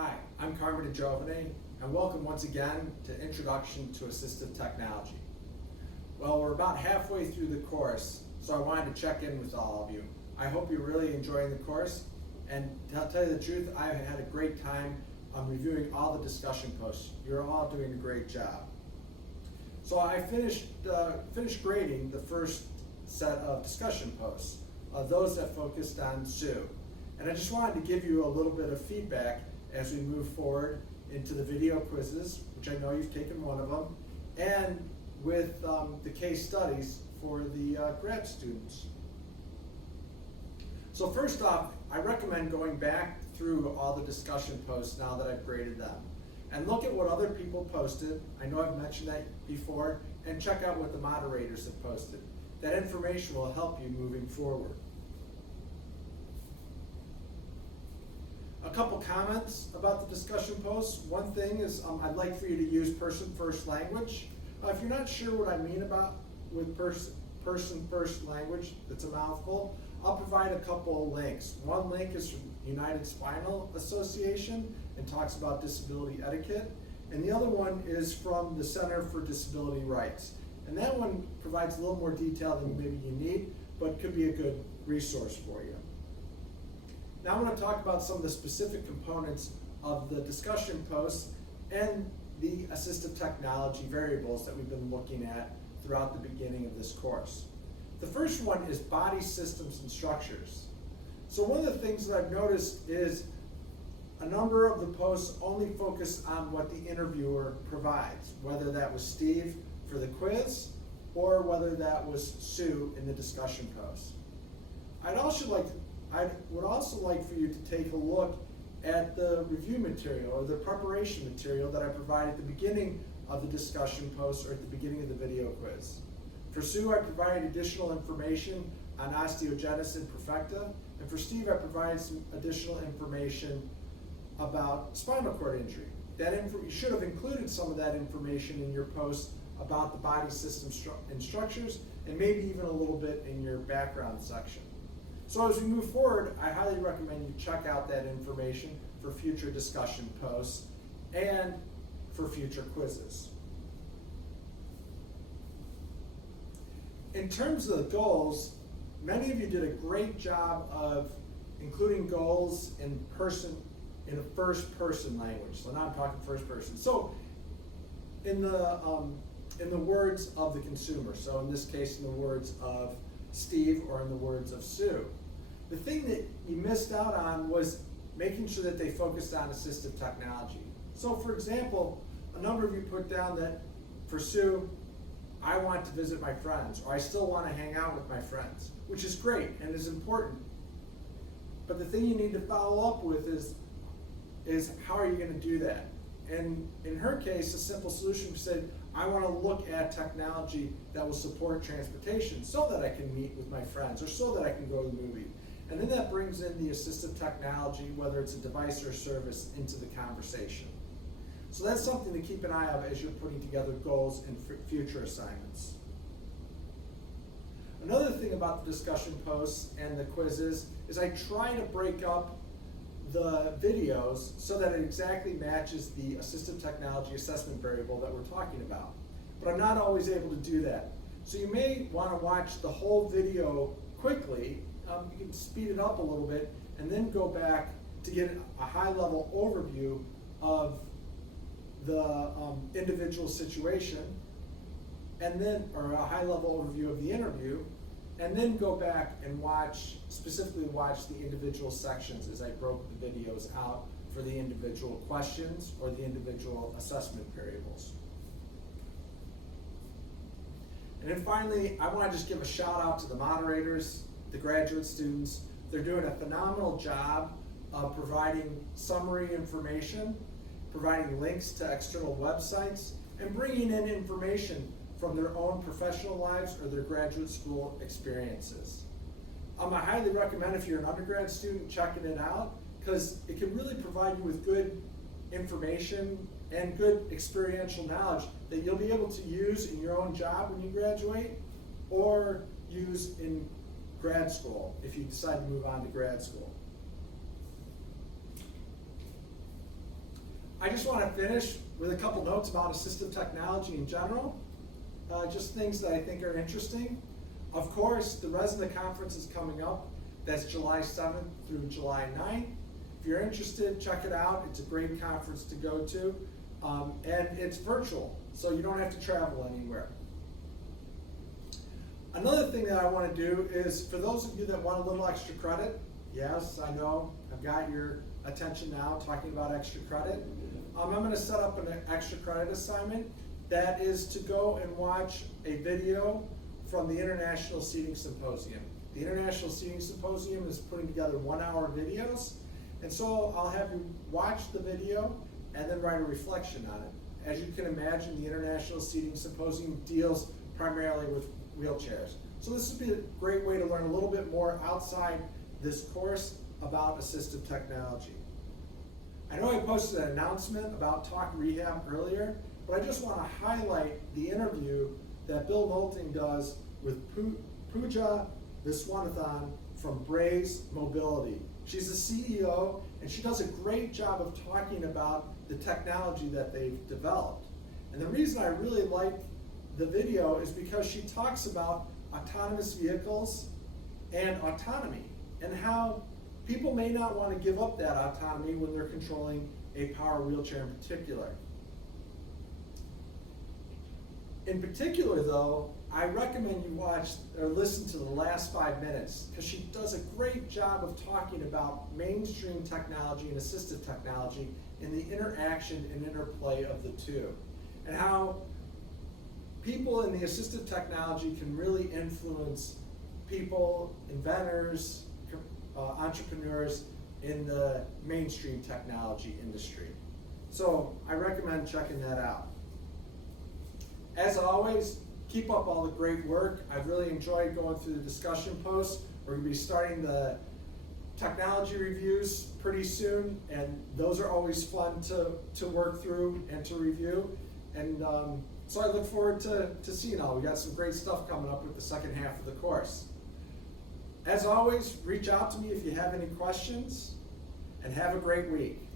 Hi, I'm Carmen DeGiovane, and welcome once again to Introduction to Assistive Technology. Well, we're about halfway through the course, so I wanted to check in with all of you. I hope you're really enjoying the course, and to tell you the truth, I had a great time reviewing all the discussion posts. You're all doing a great job. So I finished grading the first set of discussion posts, those that focused on Sue. And I just wanted to give you a little bit of feedback as we move forward into the video quizzes, which I know you've taken one of them, and with the case studies for the grad students. So first off, I recommend going back through all the discussion posts now that I've graded them, and look at what other people posted. I know I've mentioned that before, and check out what the moderators have posted. That information will help you moving forward. A couple comments about the discussion posts. One thing is I'd like for you to use person-first language. If you're not sure what I mean about with person-first language, that's a mouthful, I'll provide a couple links. One link is from United Spinal Association and talks about disability etiquette. And the other one is from the Center for Disability Rights. And that one provides a little more detail than maybe you need, but could be a good resource for you. Now I want to talk about some of the specific components of the discussion posts and the assistive technology variables that we've been looking at throughout the beginning of this course. The first one is body systems and structures. So one of the things that I've noticed is a number of the posts only focus on what the interviewer provides, whether that was Steve for the quiz or whether that was Sue in the discussion post. I would also like for you to take a look at the review material or the preparation material that I provide at the beginning of the discussion post or at the beginning of the video quiz. For Sue, I provided additional information on osteogenesis imperfecta, and for Steve, I provided some additional information about spinal cord injury. You should have included some of that information in your post about the body system and structures, and maybe even a little bit in your background section. So as we move forward, I highly recommend you check out that information for future discussion posts and for future quizzes. In terms of the goals, many of you did a great job of including goals in a first-person language. So now I'm talking first person. So in the words of the consumer, so in this case in the words of Steve or in the words of Sue. The thing that you missed out on was making sure that they focused on assistive technology. So for example, a number of you put down that for Sue, I want to visit my friends, or I still want to hang out with my friends, which is great and is important. But the thing you need to follow up with is how are you going to do that? And in her case, a simple solution said, I want to look at technology that will support transportation so that I can meet with my friends or so that I can go to the movie. And then that brings in the assistive technology, whether it's a device or service, into the conversation. So that's something to keep an eye on as you're putting together goals and future assignments. Another thing about the discussion posts and the quizzes is I try to break up the videos so that it exactly matches the assistive technology assessment variable that we're talking about. But I'm not always able to do that. So you may want to watch the whole video quickly. You can speed it up a little bit and then go back to get a high-level overview of the individual situation, and then, or a high-level overview of the interview, and then go back and specifically watch the individual sections as I broke the videos out for the individual questions or the individual assessment variables. And then finally, I want to just give a shout out to the moderators, the graduate students. They're doing a phenomenal job of providing summary information, providing links to external websites, and bringing in information from their own professional lives or their graduate school experiences. I highly recommend, if you're an undergrad student, checking it out, because it can really provide you with good information and good experiential knowledge that you'll be able to use in your own job when you graduate, or use in grad school if you decide to move on to grad school. I just want to finish with a couple notes about assistive technology in general, just things that I think are interesting. Of course, the RESNA conference is coming up. That's July 7th through July 9th. If you're interested, check it out. It's a great conference to go to. And it's virtual, so you don't have to travel anywhere. Another thing that I want to do is, for those of you that want a little extra credit, yes, I know, I've got your attention now talking about extra credit. I'm going to set up an extra credit assignment that is to go and watch a video from the International Seating Symposium. The International Seating Symposium is putting together 1-hour videos, and so I'll have you watch the video and then write a reflection on it. As you can imagine, the International Seating Symposium deals primarily with wheelchairs. So this would be a great way to learn a little bit more outside this course about assistive technology. I know I posted an announcement about Talk Rehab earlier, but I just want to highlight the interview that Bill Moulting does with Pooja Viswanathan from Braze Mobility. She's the CEO, and she does a great job of talking about the technology that they've developed. And the reason I really like the video is because she talks about autonomous vehicles and autonomy, and how people may not want to give up that autonomy when they're controlling a power wheelchair in particular. In particular though, I recommend you watch or listen to the last 5 minutes, because she does a great job of talking about mainstream technology and assistive technology and the interaction and interplay of the two, and how people in the assistive technology can really influence people, inventors, entrepreneurs in the mainstream technology industry. So I recommend checking that out. As always, keep up all the great work. I've really enjoyed going through the discussion posts. We're going to be starting the technology reviews pretty soon, and those are always fun to work through and to review. And so I look forward to seeing all. We got some great stuff coming up with the second half of the course. As always, reach out to me if you have any questions, and have a great week.